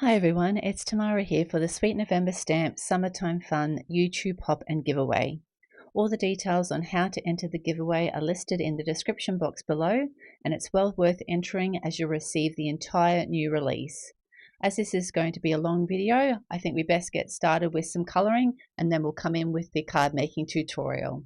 Hi everyone, it's Tamara here for the Sweet November Stamp Summertime Fun YouTube Pop and Giveaway. All the details on how to enter the giveaway are listed in the description box below, and it's well worth entering as you'll receive the entire new release. As this is going to be a long video, I think we best get started with some colouring and then we'll come in with the card making tutorial.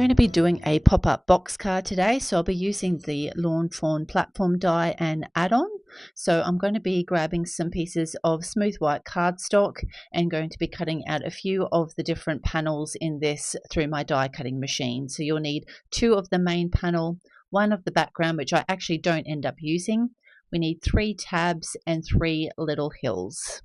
going to be doing a pop-up box card today, so I'll be using the Lawn Fawn platform die and add-on. So I'm going to be grabbing some pieces of smooth white cardstock and going to be cutting out a few of the different panels in this through my die cutting machine. So you'll need 2 of the main panel, 1 of the background, which I actually don't end up using. We need 3 tabs and 3 little hills.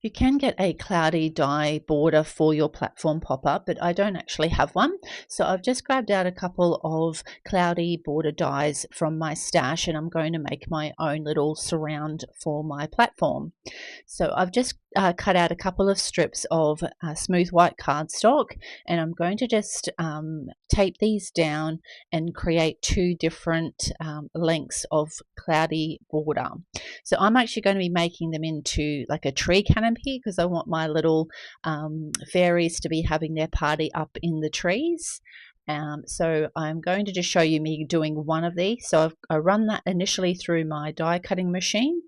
You can get a cloudy die border for your platform pop-up, but I don't actually have one. So I've just grabbed out a couple of cloudy border dies from my stash, and I'm going to make my own little surround for my platform. So I've just cut out a couple of strips of smooth white cardstock, and I'm going to just tape these down and create 2 different lengths of cloudy border. So I'm actually going to be making them into like a tree canopy because I want my little fairies to be having their party up in the trees. So I'm going to just show you me doing one of these. So I run that initially through my die cutting machine,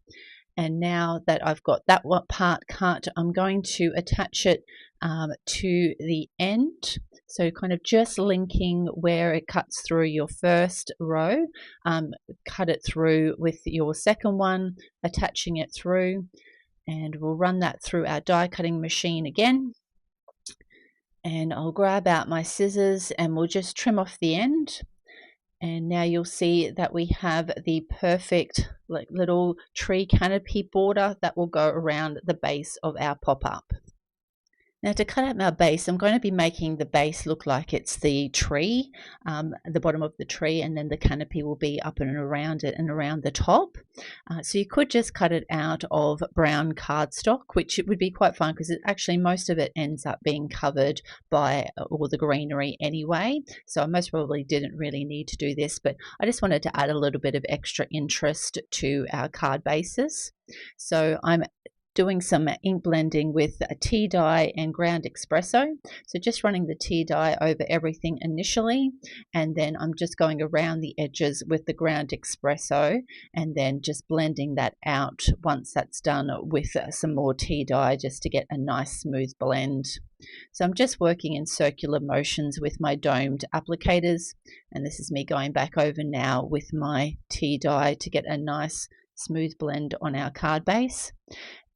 and now that I've got that part cut, I'm going to attach it to the end. So kind of just linking where it cuts through your first row, cut it through with your second one, attaching it through, and we'll run that through our die cutting machine again. And I'll grab out my scissors and we'll just trim off the end. And now you'll see that we have the perfect little tree canopy border that will go around the base of our pop-up. Now to cut out my base, I'm going to be making the base look like it's the tree, the bottom of the tree, and then the canopy will be up and around it and around the top. So you could just cut it out of brown cardstock, which it would be quite fun because actually most of it ends up being covered by all the greenery anyway. So I most probably didn't really need to do this, but I just wanted to add a little bit of extra interest to our card bases. So I'm doing some ink blending with a tea dye and ground espresso. So just running the tea dye over everything initially, and then I'm just going around the edges with the ground espresso and then just blending that out once that's done with some more tea dye just to get a nice smooth blend. So I'm just working in circular motions with my domed applicators, and this is me going back over now with my tea dye to get a nice smooth blend on our card base.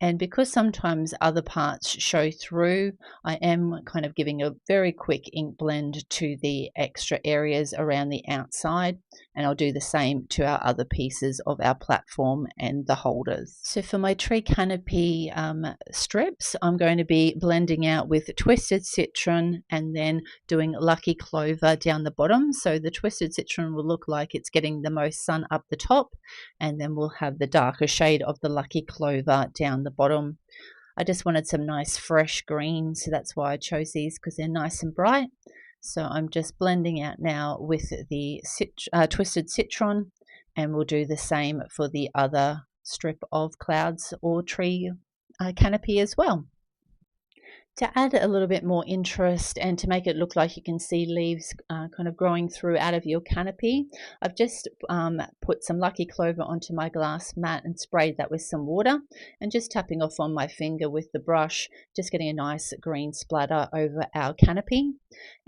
And because sometimes other parts show through, I am kind of giving a very quick ink blend to the extra areas around the outside, and I'll do the same to our other pieces of our platform and the holders. So for my tree canopy strips, I'm going to be blending out with twisted citron and then doing lucky clover down the bottom. So the twisted citron will look like it's getting the most sun up the top, and then we'll have the darker shade of the lucky clover down the bottom. I just wanted some nice fresh green, so that's why I chose these, because they're nice and bright. So I'm just blending out now with the twisted citron, and we'll do the same for the other strip of clouds or tree canopy as well. To add a little bit more interest and to make it look like you can see leaves kind of growing through out of your canopy, I've just put some lucky clover onto my glass mat and sprayed that with some water, and just tapping off on my finger with the brush, just getting a nice green splatter over our canopy.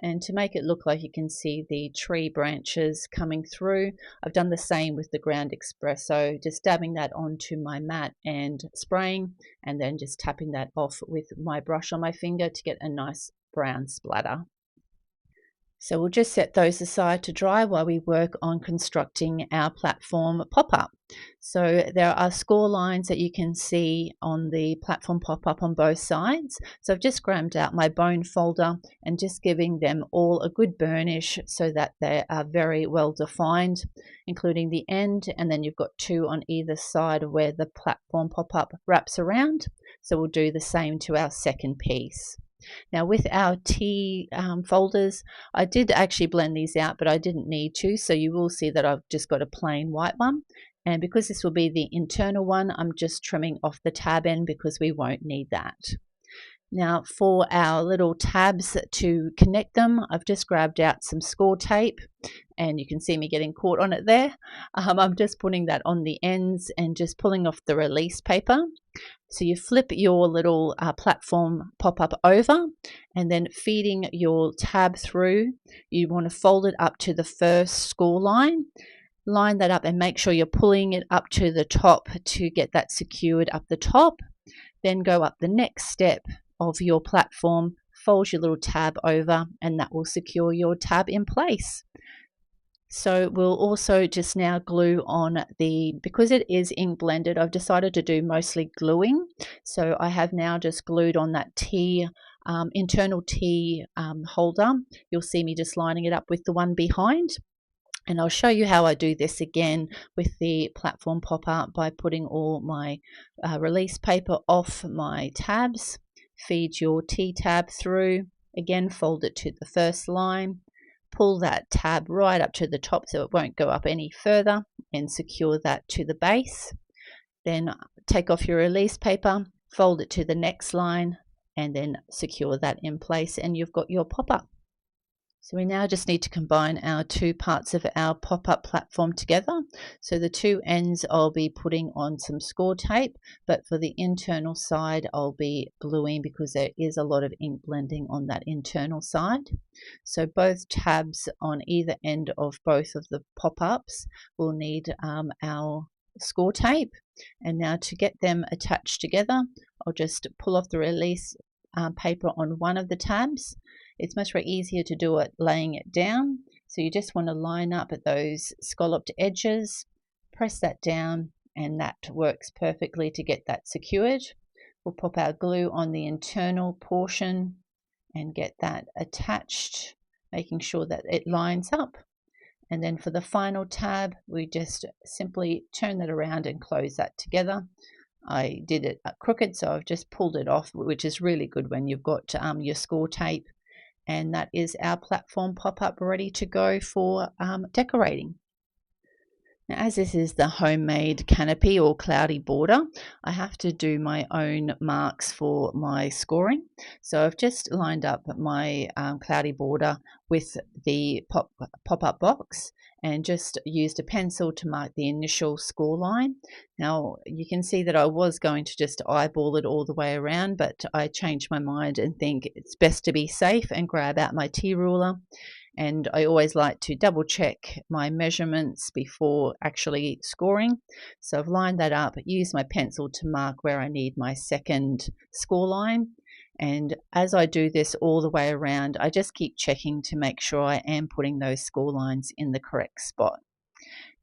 And to make it look like you can see the tree branches coming through, I've done the same with the ground espresso, just dabbing that onto my mat and spraying, and then just tapping that off with my brush on my finger to get a nice brown splatter. So we'll just set those aside to dry while we work on constructing our platform pop-up. So there are score lines that you can see on the platform pop-up on both sides. So I've just grabbed out my bone folder and just giving them all a good burnish so that they are very well defined, including the end, and then you've got 2 on either side where the platform pop-up wraps around. So we'll do the same to our second piece. Now with our tea folders, I did actually blend these out, but I didn't need to, so you will see that I've just got a plain white one. And because this will be the internal one, I'm just trimming off the tab end because we won't need that. Now for our little tabs to connect them, I've just grabbed out some score tape, and you can see me getting caught on it there. I'm just putting that on the ends and just pulling off the release paper. So you flip your little platform pop-up over, and then feeding your tab through, you want to fold it up to the first score line. Line that up and make sure you're pulling it up to the top to get that secured up the top. Then go up the next step of your platform, fold your little tab over, and that will secure your tab in place. So we'll also just now glue on because it is ink blended, I've decided to do mostly gluing. So I have now just glued on that internal T holder. You'll see me just lining it up with the one behind. And I'll show you how I do this again with the platform pop-up by putting all my release paper off my tabs. Feed your T-tab through, again fold it to the first line, pull that tab right up to the top so it won't go up any further, and secure that to the base. Then take off your release paper, fold it to the next line, and then secure that in place, and you've got your pop-up. So we now just need to combine our two parts of our pop-up platform together. So the two ends I'll be putting on some score tape, but for the internal side I'll be gluing because there is a lot of ink blending on that internal side. So both tabs on either end of both of the pop-ups will need our score tape. And now to get them attached together, I'll just pull off the release paper on one of the tabs. It's much more easier to do it laying it down. So you just want to line up at those scalloped edges, press that down, and that works perfectly to get that secured. We'll pop our glue on the internal portion and get that attached, making sure that it lines up. And then for the final tab, we just simply turn that around and close that together. I did it crooked, so I've just pulled it off, which is really good when you've got your score tape. And that is our platform pop-up ready to go for decorating. Now, as this is the homemade canopy or cloudy border, I have to do my own marks for my scoring. So I've just lined up my cloudy border with the pop-up box and just used a pencil to mark the initial score line. Now you can see that I was going to just eyeball it all the way around, but I changed my mind and think it's best to be safe and grab out my T-ruler. And I always like to double check my measurements before actually scoring. So I've lined that up, used my pencil to mark where I need my second score line. And as I do this all the way around, I just keep checking to make sure I am putting those score lines in the correct spot.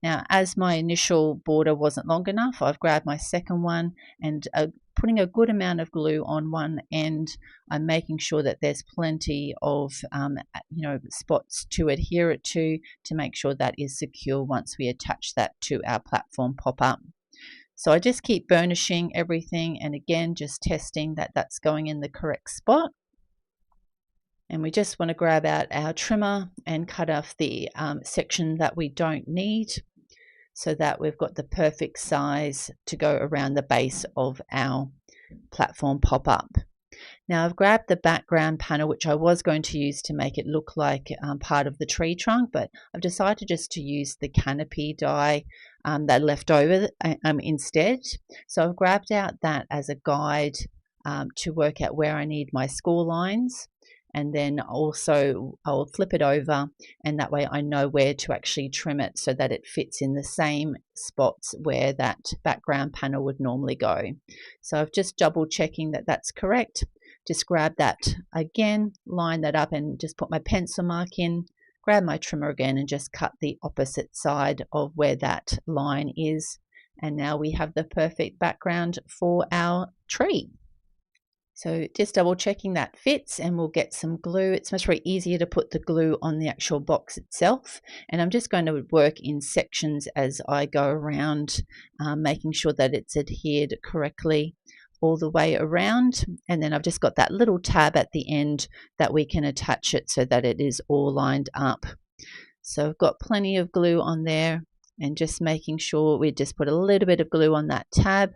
Now, as my initial border wasn't long enough, I've grabbed my second one and putting a good amount of glue on one end. I'm making sure that there's plenty of spots to adhere it to make sure that is secure once we attach that to our platform pop-up. So I just keep burnishing everything, and again just testing that that's going in the correct spot. And we just want to grab out our trimmer and cut off the section that we don't need, so that we've got the perfect size to go around the base of our platform pop-up. Now I've grabbed the background panel, which I was going to use to make it look like part of the tree trunk, but I've decided just to use the canopy die that left over instead. So I've grabbed out that as a guide to work out where I need my score lines. And then also I'll flip it over, and that way I know where to actually trim it so that it fits in the same spots where that background panel would normally go. So I've just double checking that that's correct. Just grab that again, line that up, and just put my pencil mark in, grab my trimmer again and just cut the opposite side of where that line is. And now we have the perfect background for our tree. So just double checking that fits, and we'll get some glue. It's much more easier to put the glue on the actual box itself. And I'm just going to work in sections as I go around, making sure that it's adhered correctly all the way around. And then I've just got that little tab at the end that we can attach it so that it is all lined up. So I've got plenty of glue on there, and just making sure we just put a little bit of glue on that tab.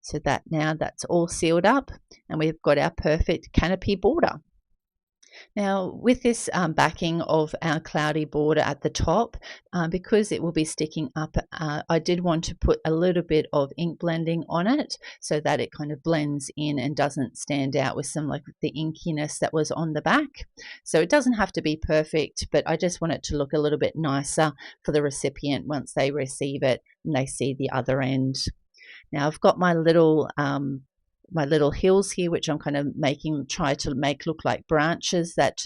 So that now that's all sealed up and we've got our perfect canopy border. Now, with this backing of our cloudy border at the top, because it will be sticking up, I did want to put a little bit of ink blending on it so that it kind of blends in and doesn't stand out with some like the inkiness that was on the back. So it doesn't have to be perfect, but I just want it to look a little bit nicer for the recipient once they receive it and they see the other end. Now I've got my little hills here, which I'm kind of try to make look like branches that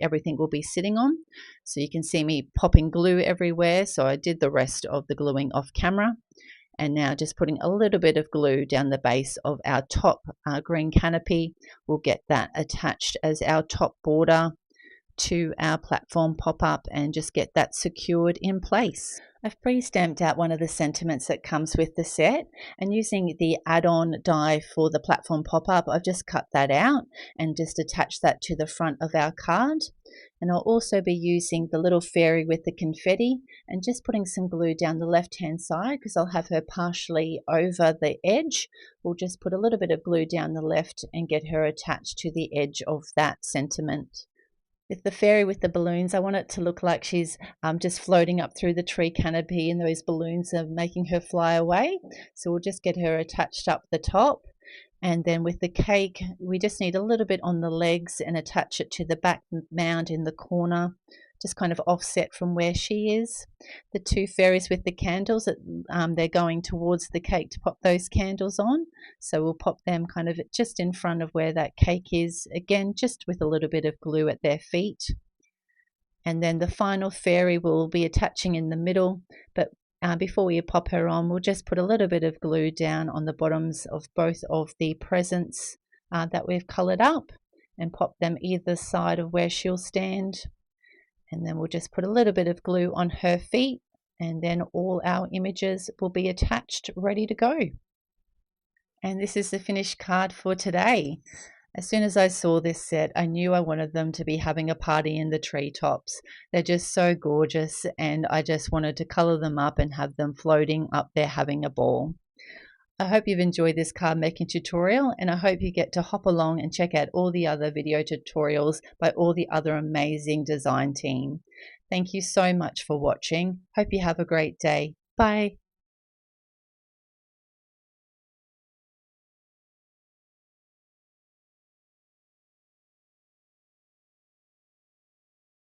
everything will be sitting on. So you can see me popping glue everywhere. So I did the rest of the gluing off camera. And now just putting a little bit of glue down the base of our top green canopy. We'll get that attached as our top border to our platform pop-up and just get that secured in place. I've pre-stamped out one of the sentiments that comes with the set, and using the add-on die for the platform pop-up, I've just cut that out and just attached that to the front of our card. And I'll also be using the little fairy with the confetti and just putting some glue down the left-hand side because I'll have her partially over the edge. We'll just put a little bit of glue down the left and get her attached to the edge of that sentiment. With the fairy with the balloons, I want it to look like she's just floating up through the tree canopy and those balloons are making her fly away. So we'll just get her attached up the top. And then with the cake, we just need a little bit on the legs and attach it to the back mound in the corner, just kind of offset from where she is. The two fairies with the candles, they're going towards the cake to pop those candles on. So we'll pop them kind of just in front of where that cake is, again, just with a little bit of glue at their feet. And then the final fairy will be attaching in the middle, but before we pop her on, we'll just put a little bit of glue down on the bottoms of both of the presents that we've coloured up and pop them either side of where she'll stand. And then we'll just put a little bit of glue on her feet and then all our images will be attached, ready to go. And this is the finished card for today. As soon as I saw this set, I knew I wanted them to be having a party in the treetops. They're just so gorgeous and I just wanted to colour them up and have them floating up there having a ball. I hope you've enjoyed this card making tutorial and I hope you get to hop along and check out all the other video tutorials by all the other amazing design team. Thank you so much for watching. Hope you have a great day. Bye.